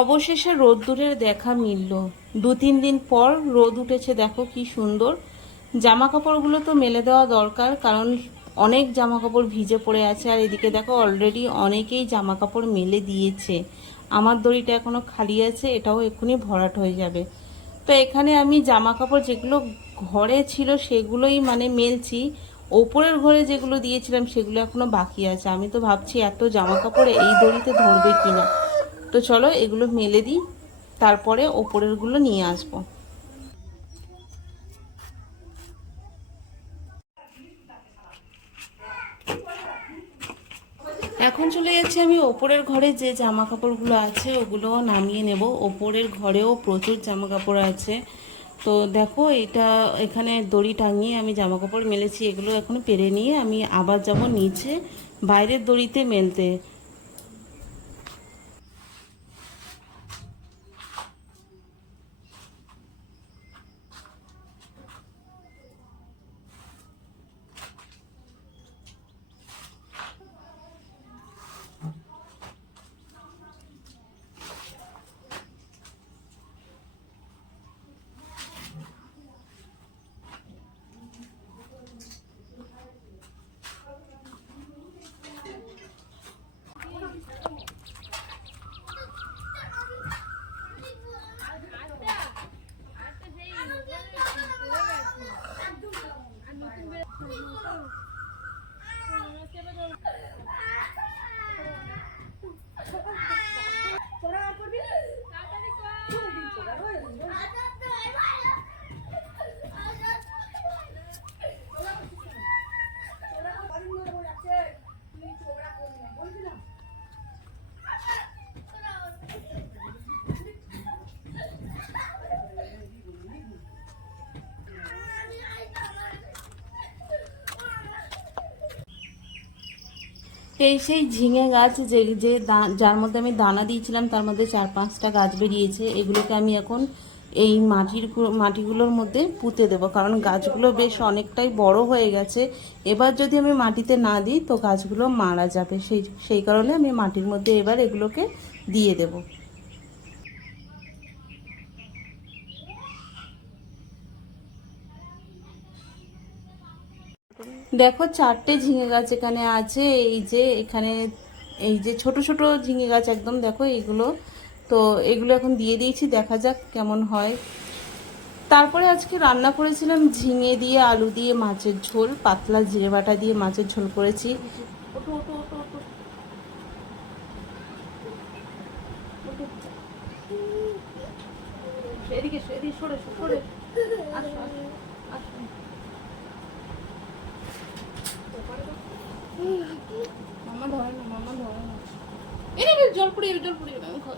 অবশেষে রোদ্দুরের দেখা মিলল। 2-3 দিন পর রোদ উঠেছে, দেখো কি সুন্দর। জামা কাপড়গুলো তো মেলে দেওয়া দরকার, কারণ অনেক জামা কাপড় ভিজে পড়ে আছে। আর এদিকে দেখো অলরেডি অনেকেই জামা কাপড় মেলে দিয়েছে। আমার দড়িটা এখনো খালি আছে, এটাও এক্ষুনি ভরাট হয়ে যাবে। তো এখানে আমি জামা কাপড় যেগুলো ঘরে ছিল সেগুলোই মানে মেলছি। ওপরের ঘরে যেগুলো দিয়েছিলাম সেগুলো এখনো বাকি আছে। আমি তো ভাবছি এত জামা কাপড় এই দড়িতে ধরবে কিনা। তো চলো এগুলো মেলে দিই, তারপরে ওপরেরগুলো নিয়ে আসবো। এখন চলে যাচ্ছি আমি ওপরের ঘরে, যে জামা কাপড়গুলো আছে ওগুলো নামিয়ে নেব। ওপরের ঘরেও প্রচুর জামা কাপড় আছে। তো দেখো এটা এখানে দড়ি টাঙিয়ে আমি জামা কাপড় মেলেছি, এগুলো এখন পেরে নিয়ে আমি আবার যাব নিচে বাইরের দড়িতে মেলতে। এই সেই ঝিঙে গাছ যার মধ্যে আমি দানা দিয়েছিলাম, তার মধ্যে 4-5টা গাছ বেরিয়েছে। এগুলোকে আমি এখন এই মাটিগুলোর মধ্যে পুঁতে দেবো, কারণ গাছগুলো বেশ অনেকটাই বড় হয়ে গেছে। এবার যদি আমি মাটিতে না দিই তো গাছগুলো মারা যাবে, সেই কারণে আমি মাটির মধ্যে এবার এগুলোকে দিয়ে দেবো। দেখো 4টে ঝিঙে গাছ এখানে আছে। এই যে ছোট ছোট ঝিঙে গাছ একদম, দেখো এইগুলো। তো এগুলো এখন দিয়ে দিয়েছি, দেখা যাক কেমন হয়। তারপরে আজকে রান্না করেছিলাম ঝিঙে দিয়ে আলু দিয়ে মাছের ঝোল, পাতলা জিরে বাটা দিয়ে মাছের ঝোল করেছি। এদিকে সরে সরে আসো আসো। মামা ধরে না, মামা ধরে না। জল পড়ে যাবে, জল পড়ে যাবে, আমি খাবো।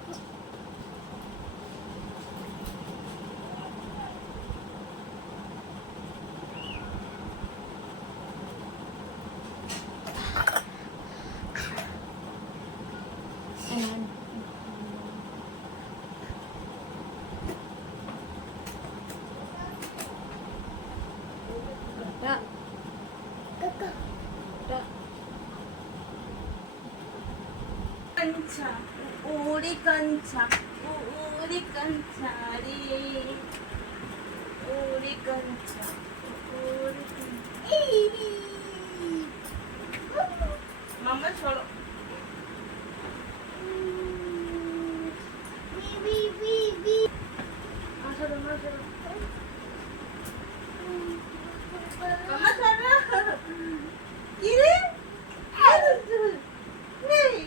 कंचा ओरे कंचा ओरे कंचा रे ओरे कंचा ओरे मामा छोड़ो बी बी बी आशा मामा छोड़ो मामा छोड़ो की रे नहीं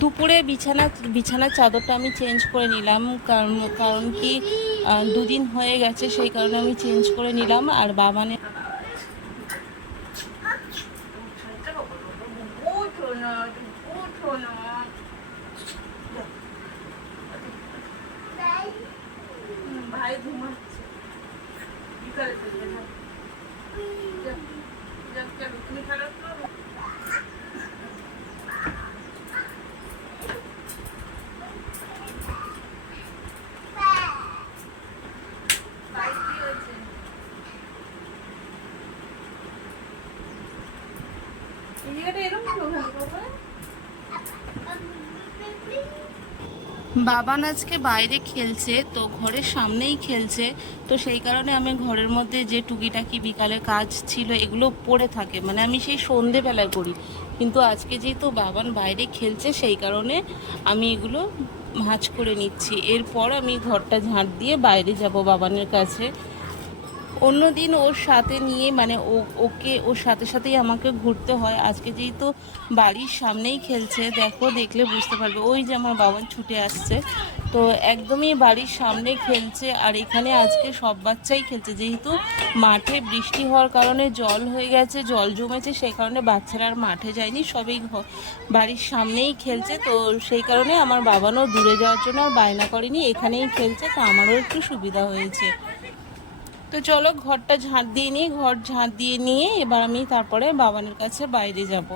দুপুরে বিছানার চাদরটা আমি চেঞ্জ করে নিলাম, কারণ কি 2 দিন হয়ে গেছে, সেই কারণে আমি চেঞ্জ করে নিলাম। আর বাবানে বাবান আজকে বাইরে খেলছে, তো ঘরের সামনেই খেলছে, তো সেই কারণে আমি ঘরের মধ্যে যে টুকিটাকি বিকালে কাজ ছিল এগুলো পড়ে থাকে, মানে আমি সেই সন্ধেবেলায় করি, কিন্তু আজকে যেহেতু বাবান বাইরে খেলছে সেই কারণে আমি এগুলো ভাঁজ করে নিচ্ছি। এরপর আমি ঘরটা ঝাঁট দিয়ে বাইরে যাব বাবানের কাছে। অন্যদিন ওর সাথে নিয়ে মানে ওকে ওর সাথে সাথেই আমাকে ঘুরতে হয়। আজকে যেহেতু বাড়ির সামনেই খেলছে, দেখো দেখলে বুঝতে পারবে, ওই যে আমার বাবা ছুটে আসছে, তো একদমই বাড়ির সামনে খেলছে। আর এখানে আজকে সব বাচ্চাই খেলছে, যেহেতু মাঠে বৃষ্টি হওয়ার কারণে জল হয়ে গেছে, জল জমেছে, সেই কারণে বাচ্চারা আর মাঠে যায়নি, সবই বাড়ির সামনেই খেলছে। তো সেই কারণে আমার বাবানও দূরে যাওয়ার জন্য আর বায়না করেনি, এখানেই খেলছে, তো আমারও একটু সুবিধা হয়েছে। তো চলো ঘরটা ঝাঁট দিয়ে নিই, ঘর ঝাঁট দিয়ে নিয়ে এবার আমি তারপরে বাবানের কাছে বাইরে যাব।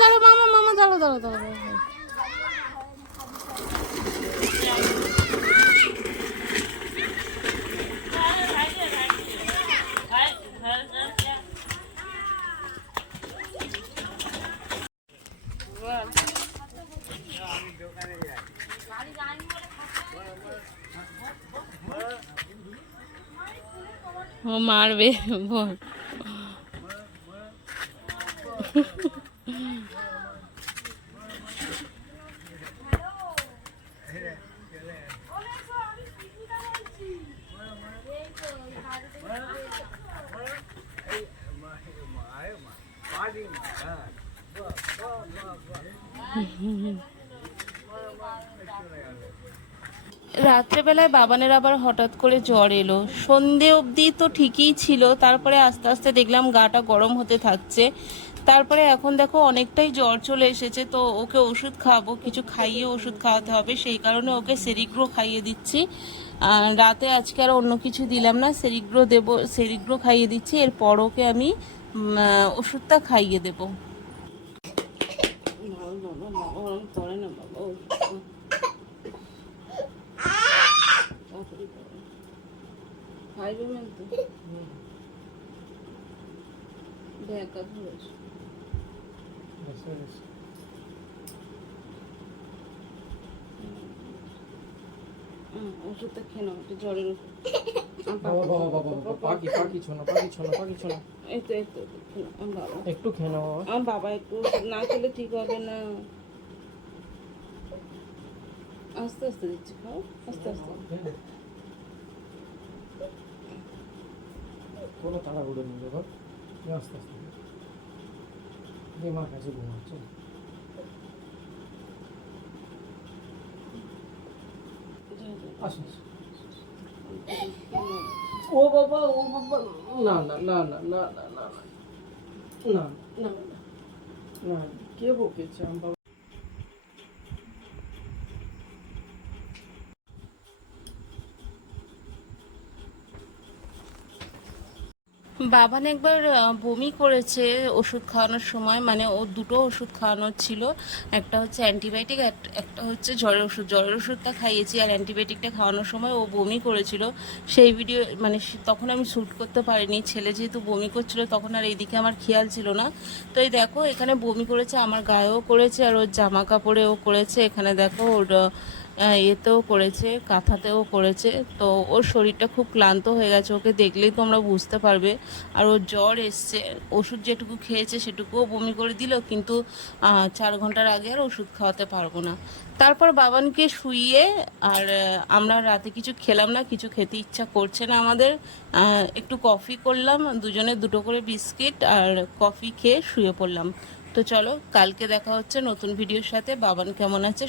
দাঁড়ো মামা, মামা দাঁড়ো দাঁড়ো দাঁড়ো দাঁড়ো। ও মারবে বল। রাত্রেবেলায় বাবানের আবার হঠাৎ করে জ্বর এলো, সন্ধে অবধি তো ঠিকই ছিল, তারপরে আস্তে আস্তে দেখলাম গাটা গরম হতে থাকছে, তারপরে এখন দেখো অনেকটাই জ্বর চলে এসেছে। তো ওকে ওষুধ খাওয়াবো, কিছু খাইয়ে ওষুধ খাওয়াতে হবে, সেই কারণে ওকে সেরিগ্রো খাইয়ে দিচ্ছি। রাতে আজকে আর অন্য কিছু দিলাম না, সেরিগ্রো দেবো, সেরিগ্রো খাইয়ে দিচ্ছি, এরপর ওকে আমি ওষুধটা খাইয়ে দেবো। ওষুধটা খেয়ে নাও, একটু জ্বরের ওষুধ। একটু খেয়ে নাও। আমার বাবা একটু ওষুধ না খেলে ঠিক হবে না। আস্তে আস্তে দিচ্ছি, খাও আস্তে আস্তে। কোনো তাড়াহুড়ো নেই, দেখো আস্তে আস্তে মার কাছে ঘুমাচ্ছে। ও বাবা, ও বাবা, না না না না না না না না না না, কে বকেছে আমার বাবা? বাবান একবার বমি করেছে ওষুধ খাওয়ানোর সময়, মানে ও দুটো ওষুধ খাওয়ানোর ছিল, একটা হচ্ছে অ্যান্টিবায়োটিক, একটা হচ্ছে জ্বরের ওষুধ। জ্বরের ওষুধটা খাইয়েছি আর অ্যান্টিবায়োটিকটা খাওয়ানোর সময় ও বমি করেছিল, সেই ভিডিও মানে তখন আমি শ্যুট করতে পারিনি, ছেলে যেহেতু বমি করছিল তখন আর এইদিকে আমার খেয়াল ছিল না। তো এই দেখো এখানে বমি করেছে, আমার গায়েও করেছে আর ওর জামা কাপড়েও করেছে, এখানে দেখো ওর এতেও করেছে, কাঁথাতেও করেছে। তো ওর শরীরটা খুব ক্লান্ত হয়ে গেছে, ওকে দেখলেই তোমরা বুঝতে পারবে। আর ওর জ্বর এসছে, ওষুধ যেটুকু খেয়েছে সেটুকুও বমি করে দিল, কিন্তু 4 ঘন্টার আগে আর ওষুধ খাওয়াতে পারবো না। তারপর বাবানকে শুইয়ে আর আমরা রাতে কিছু খেলাম না, কিছু খেতে ইচ্ছা করছে না আমাদের, একটু কফি করলাম, দুজনে 2টো করে বিস্কিট আর কফি খেয়ে শুয়ে পড়লাম। তো চলো কালকে দেখা হচ্ছে নতুন ভিডিওর সাথে। বাবান কেমন আছে